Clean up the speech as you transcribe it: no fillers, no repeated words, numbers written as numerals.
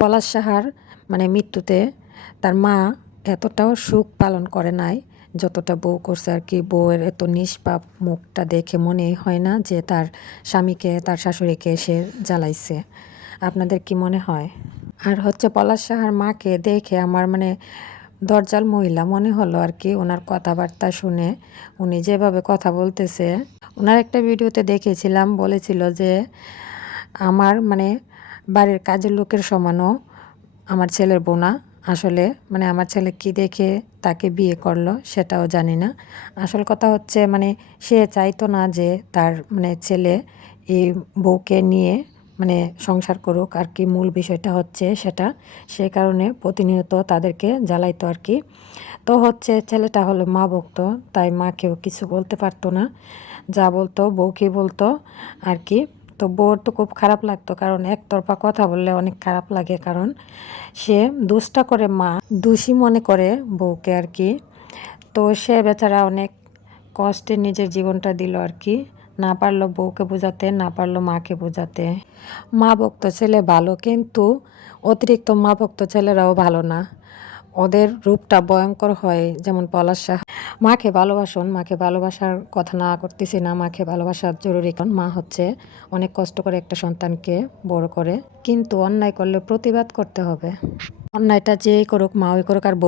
পলাশ সাহার মানে মৃত্যুতে তার মা এতটাও সুখ পালন করে নাই যতটা বউ করছে আর কি। বউয়ের এত নিষ্পাপ মুখটা দেখে মনেই হয় না যে তার স্বামীকে, তার শাশুড়িকে সে জ্বালাইছে। আপনাদের কি মনে হয়? আর হচ্ছে পলাশ সাহার মাকে দেখে আমার মানে দরজাল মহিলা মনে হলো আর কি। ওনার কথাবার্তা শুনে, উনি যেভাবে কথা বলতেছে, ওনার একটা ভিডিওতে দেখেছিলাম, বলেছিল যে আমার মানে বাড়ির কাজের লোকের সমানও আমার ছেলের বউ না। আসলে মানে আমার ছেলে কি দেখে তাকে বিয়ে করলো সেটাও জানি না। আসল কথা হচ্ছে মানে সে চাইতো না যে তার মানে ছেলে এই বউকে নিয়ে মানে সংসার করুক আর কি। মূল বিষয়টা হচ্ছে সেটা। সে কারণে প্রতিনিয়ত তাদেরকে জ্বালাইতো আর কি। তো হচ্ছে ছেলেটা হলো মা ভক্ত, তাই মাকেও কিছু বলতে পারতো না। যা বলতো বউকে বলতো আর কি। তো বউর তো খুব খারাপ লাগতো, কারণ একতরফা কথা বললে অনেক খারাপ লাগে, কারণ সে দোষটা করে মা, দোষী মনে করে বউকে আর কি। তো সে বেচারা অনেক কষ্টে নিজের জীবনটা দিল আর কি। না পারলো বউকে বোঝাতে, না পারলো মাকে বোঝাতে। মা ভক্ত ছেলে ভালো, কিন্তু অতিরিক্ত মা ভক্ত ছেলেরাও ভালো না। ওদের রূপটা ভয়ঙ্কর হয়। যেমন পলাশ সাহা, মাকে ভালোবাসুন, মাকে ভালোবাসার কথা না করতেছি না, মাকে ভালোবাসা জরুরি, কারণ মা হচ্ছে অনেক কষ্ট করে একটা সন্তানকে বড় করে। কিন্তু অন্যায় করলে প্রতিবাদ করতে হবে। অন্যায়টা যেই করুক, মা ওই করুক আর বউ